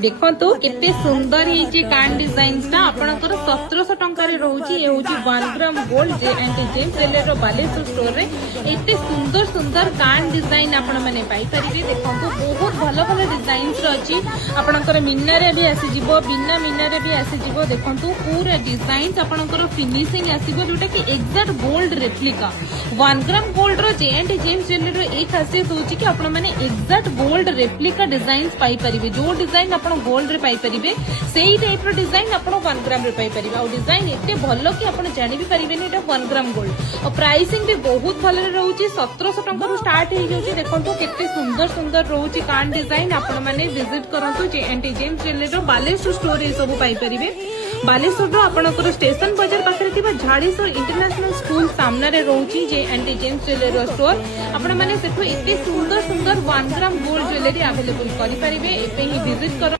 देखो केते सुंदर ही कान डिजाइन टा आपनकर 1700 टंका रे रहउची ए होची 1 gram gold J and gem jeweller Baleshwar store रे एते सुंदर सुंदर कान डिजाइन आपण माने पाई परिबे। देखो बहुत भलो भलो डिजाइन अछि आपनकर मीना रे भी आसी जिवो बिना मीना रे भी आसी जिवो। देखो पूरा डिजाइन आपनकर फिनिशिंग आसीबो जोटा कि exact gold replica 1 gram gold रो जे एंड जेम ज्वेलर रो एक खासियत होची कि आपण माने एग्जैक्ट गोल्ड रेप्लिका डिजाइन पाई परिबे। जो डिजाइन आप गोल्ड रे पाई परिबे सेही टाइप रो डिजाइन आप 1 ग्राम रे पाई परिबे। और डिजाइन एते भलो कि आप जानि भी परिबे नै एटा 1 ग्राम गोल्ड। और प्राइसिंग भी बहुत भलो रे रहउची 1700 टंका रो स्टार्ट हे जाउची। देखंतु केते सुंदर सुंदर रहउची कान डिजाइन आपण माने विजिट करंतु जे एंड जेम ज्वेलर रो बालेश्वर स्टोर रे सब पाई परिबे। बालेश्वर रो आपनकर स्टेशन बाजार पाखरे थिबा झाड़ीश्वर इंटरनेशनल स्कूल सामने रे रहउची जे एंड जेम ज्वेलर रो स्टोर। आपण माने सेठो एते सुंदर सुंदर 1 ग्राम गोल्ड ज्वेलरी अवेलेबल करि परिबे। एपे ही विजिट कर